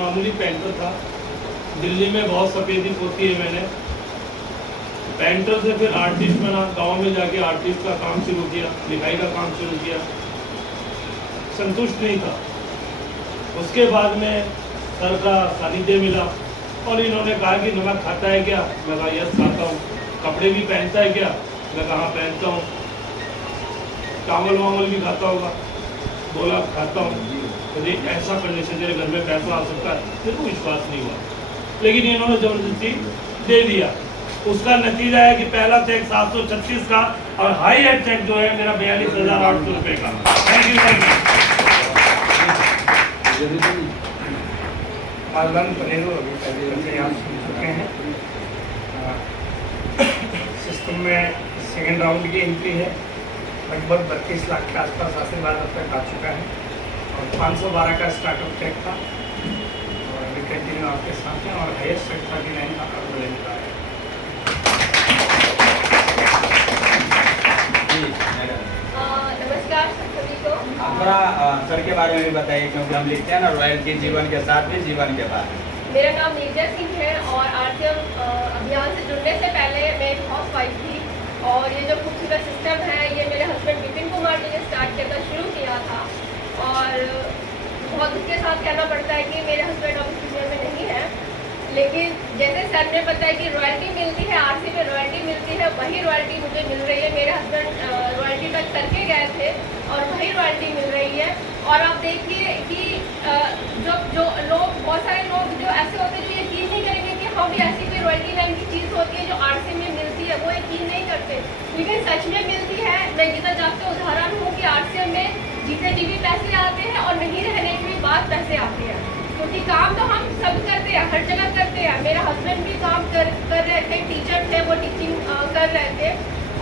मामूली पेंटर था। दिल्ली में बहुत सफेदी होती है। मैंने पेंटर से फिर आर्टिस्ट बना, गांव में जाके आर्टिस्ट का काम शुरू किया, लिखाई का काम शुरू किया। संतुष्ट नहीं था। उसके बाद में सर का सानिध्य मिला और इन्होंने कहा कि नमक खाता है क्या? मैं कहा यस खाता हूँ। कपड़े भी पहनता है क्या? मैं कहा पहनता हूँ। चावल वावल भी खाता होगा? बोला खाता हूँ। तो ऐसा करने से तेरे घर में पैसा आ सकता है? मेरे को विश्वास नहीं हुआ, लेकिन इन्होंने जबरदस्ती दे दिया। उसका नतीजा है कि पहला चेक 736 का और हाई एड चेक जो है मेरा 42,800 रुपये का। Thank you very much. आलम पनेरो अभी पहले आप सुन चुके हैं। सिस्टम में सेकेंड राउंड की एंट्री है। लगभग 32 लाख के आसपास आशीर्वाद अब तक आ चुका है और 512 का स्टार्टअप चेक था और अभी कंटिन्यू आपके साथ हैं और हाईएस्ट चेक 39 का आपको लेने का है। नमस्कार सभी को। थोड़ा सर के बारे में भी बताइए, क्योंकि हम लिखते हैं ना रॉयल्टी जीवन के साथ भी जीवन के बाद। मेरा नाम नीरजा सिंह है और आरसीएम अभियान से जुड़ने से पहले मैं एक हाउस वाइफ थी और ये जो खूबसूरत सिस्टम है ये मेरे हस्बैंड विपिन कुमार जी ने स्टार्ट करना शुरू किया था और बहुत उसके साथ कहना पड़ता है कि मेरे हस्बैंड अब इस दुनिया में नहीं है, लेकिन जैसे सर ने बताया कि रॉयल्टी मिलती है, आरसी में रॉयल्टी मिलती है, वही रॉयल्टी मुझे मिल रही है। मेरे हस्बैंड रॉयल्टी तक करके गए थे और वही रॉयल्टी मिल रही है। और आप देखिए कि जो लोग, बहुत सारे लोग जो ऐसे होते हैं जो यकीन नहीं करेंगे कि हाँ भी ऐसी कोई रॉयल्टी लाइन की चीज़ होती है जो आरसी में मिलती है, वो यकीन नहीं करते, लेकिन सच में मिलती है। मैं गीता जागते उदाहरण हूँ कि आरसी में जीते जी भी पैसे आते हैं और नहीं रहने के भी बाद पैसे आते हैं, क्योंकि काम तो हम सब करते हैं, हर जगह करते हैं। मेरा हस्बैंड भी काम कर रहे थे, टीचर थे, वो टीचिंग कर रहे थे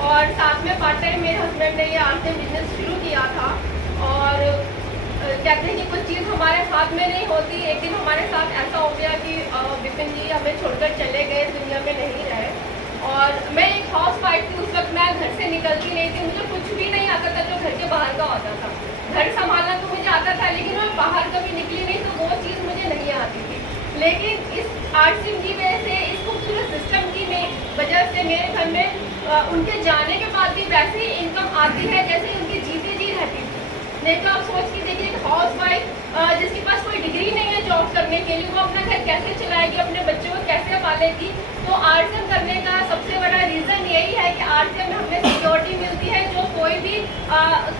और साथ में पार्ट टाइम मेरे हस्बैंड ने ये आरसी बिजनेस शुरू किया था। और कहते हैं कि कुछ चीज़ हमारे हाथ में नहीं होती। एक दिन हमारे साथ ऐसा हो गया कि विपिन जी हमें छोड़कर चले गए, दुनिया में नहीं रहे और मैं एक हाउस वाइफ थी। उस वक्त मैं घर से निकलती नहीं थी, मुझे कुछ भी नहीं आता था जो घर के बाहर का होता था। घर संभालना तो मुझे आता था, लेकिन मैं बाहर कभी निकली नहीं तो वो चीज़ मुझे नहीं आती थी। लेकिन इस आरसीएम की वजह से, इस खूबसूरत सिस्टम की वजह से मेरे घर में उनके जाने के बाद भी वैसे ही इनकम आती है जैसे उनकी जीते जी रहती थी। नहीं तो आप सोच के देखिए, एक हाउस वाइफ जिसके पास कोई डिग्री नहीं है जॉब करने के लिए, वो अपना घर कैसे चलाएगी, अपने बच्चों को कैसे पालेगी। तो आरसीएम करने का सबसे बड़ा रीज़न यही है कि आरसीएम में हमें सिक्योरिटी मिलती है जो कोई भी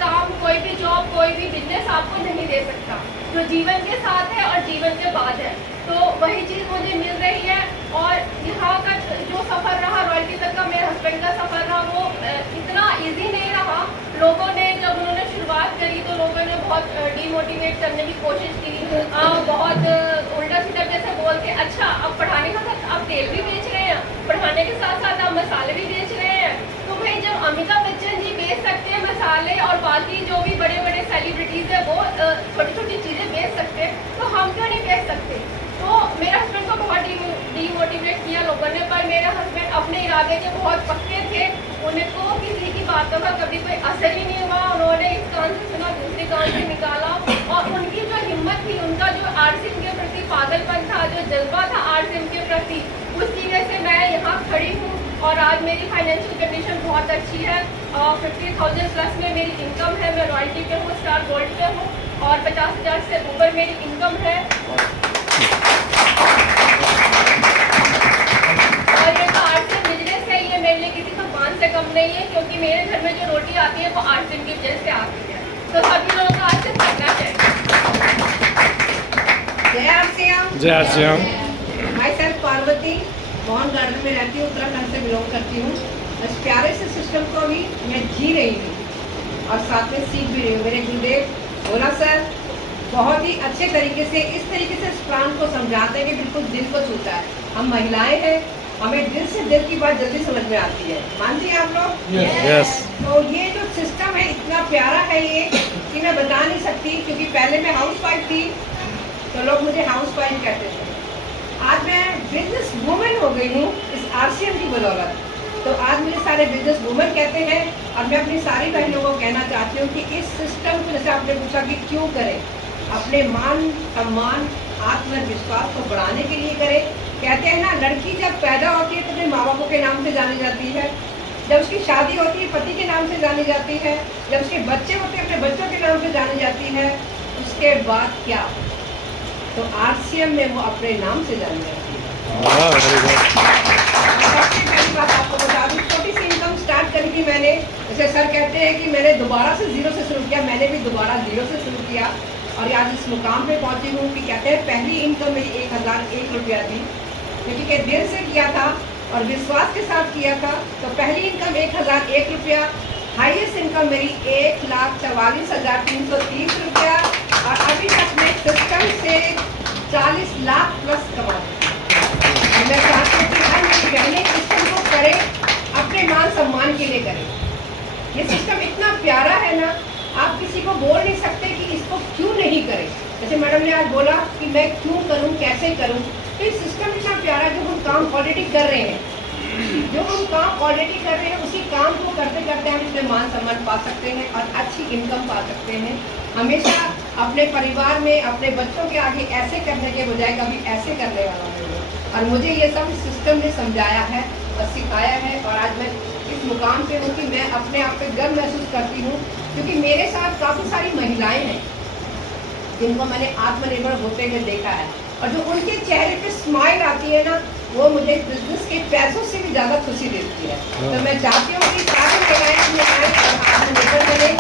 काम, कोई भी जॉब, कोई भी बिजनेस आपको नहीं दे सकता, जो जीवन के साथ है और जीवन के बाद है। तो वही चीज़ मुझे मिल रही है। और यहाँ का जो सफ़र रहा रॉयल्टी तक का, मेरे हस्बैंड का सफ़र रहा, वो इतना ईजी नहीं रहा। लोगों ने जब उन्होंने शुरुआत करी तो लोगों ने बहुत डीमोटिवेट करने की कोशिश की, बहुत उल्टा सीधा जैसे बोल के, अच्छा अब पढ़ाने के साथ आप तेल भी बेच रहे हैं, पढ़ाने के साथ साथ आप मसाले भी बेच रहे हैं। तो भाई जब अमिताभ बच्चन जी बेच सकते हैं मसाले और बाकी जो भी बड़े बड़े सेलिब्रिटीज़ है वो छोटी छोटी चीज़ें बेच सकते हैं, तो हम क्यों नहीं बेच सकते? तो मेरे हस्बैंड को बहुत डीमोटिवेट किया लोगों ने, पर मेरे हस्बैंड अपने इरादे के बहुत पक्के थे। उनको किसी की बातों का कभी कोई असर ही नहीं हुआ। उन्होंने इस कान से सुना, दूसरे कान से निकाला और उनकी जो हिम्मत थी, उनका जो आरसीएम के प्रति पागलपन था, जो जज्बा था आरसीएम के प्रति, उसकी वजह से मैं यहाँ खड़ी हूँ। और आज मेरी फाइनेंशियल कंडीशन बहुत अच्छी है और 50,000 प्लस में मेरी इनकम है। मैं रॉयल्टी पे हूँ, स्टार गोल्ड पे हूँ और 50,000 से ऊपर मेरी इनकम है। और ये तो आरसीएम बिजनेस है, ये मेरे लिए किसी सम्मान से कम नहीं है, क्योंकि मेरे घर में जो रोटी आती है वो आरसीएम की वजह से आती है। तो सभी लोगों को आरसीएम करना चाहिए। जय आरसीएम। जय आरसीएम। मैं सेल्फ पार्वती मोहन गार्डन में रहती हूँ, उत्तराखंड से बिलोंग करती हूँ। इस प्यारे से सिस्टम को भी मैं जी रही हूँ और साथ में सीख भी रही हूँ। मेरे गुरुदेव भोला सर बहुत ही अच्छे तरीके से, इस तरीके से इस प्लान को समझाते हैं कि बिल्कुल दिल को छूता है। हम महिलाएं हैं, हमें दिल से दिल की बात जल्दी समझ में आती है। मानती हैं आप लोग? यस। तो ये जो सिस्टम है इतना प्यारा है ये कि मैं बता नहीं सकती, क्योंकि पहले मैं हाउस वाइफ थी तो लोग मुझे हाउस वाइफ कहते थे। आज मैं बिजनेस वूमेन हो गई हूँ इस आरसीएम की बदौलत। तो आज मुझे सारे बिजनेस वूमेन कहते हैं और मैं अपनी सारी बहनों को कहना चाहती हूँ कि इस सिस्टम को, जैसे आपने पूछा कि क्यों करें, अपने मान सम्मान आत्मविश्वास को बढ़ाने के लिए करें। कहते हैं ना, लड़की जब पैदा होती है तो अपने माँ बापों के नाम से जानी जाती है, जब उसकी शादी होती है पति के नाम से जानी जाती है, जब उसके बच्चे होते हैं अपने बच्चों के नाम से जानी जाती है, उसके बाद क्या, तो RCM में वो अपने नाम से जानी जाती है। सबसे पहली बात आपको बता दूं, छोटी सी इनकम स्टार्ट करी थी मैंने। जैसे सर कहते हैं कि मैंने दोबारा से जीरो से शुरू किया, मैंने भी दोबारा जीरो से शुरू किया और आज इस मुकाम पे पहुंची हूँ कि कहते हैं पहली इनकम मेरी 1001 रुपया थी, क्योंकि के दिल से किया था और विश्वास के साथ किया था। तो पहली इनकम 1001 रुपया, हाईएस्ट इनकम मेरी 1,44,330 रुपया और अभी तक मैं सिस्टम से 40 लाख प्लस कमा चुकी हूं। मैं चाहती हूँ कि हर मेरी बहनें सिस्टम को करें, अपने मान सम्मान के लिए करें। ये सिस्टम इतना प्यारा है ना, आप किसी को बोल नहीं सकते कि इसको क्यों नहीं करें। जैसे मैडम ने आज बोला कि मैं क्यों करूं, कैसे करूं, तो ये सिस्टम इतना प्यारा है। जो हम काम ऑलरेडी कर रहे हैं, उसी काम को करते करते हम इसमें मान सम्मान पा सकते हैं और अच्छी इनकम पा सकते हैं। हमेशा अपने परिवार में अपने बच्चों के आगे ऐसे करने के बजाय कभी ऐसे करने वाला नहीं है। और मुझे ये सब सिस्टम ने समझाया है और सिखाया है और आज मैं इस मुकाम पे हूँ कि मैं अपने आप पे गर्व महसूस करती हूँ, क्योंकि मेरे साथ काफ़ी सारी महिलाएं हैं जिनको मैंने आत्मनिर्भर होते हुए देखा है और जो उनके चेहरे पे स्माइल आती है ना, वो मुझे बिजनेस के पैसों से भी ज़्यादा खुशी देती है। तो मैं चाहती हूँ कि सारे महिलाएं आत्मनिर्भर बने।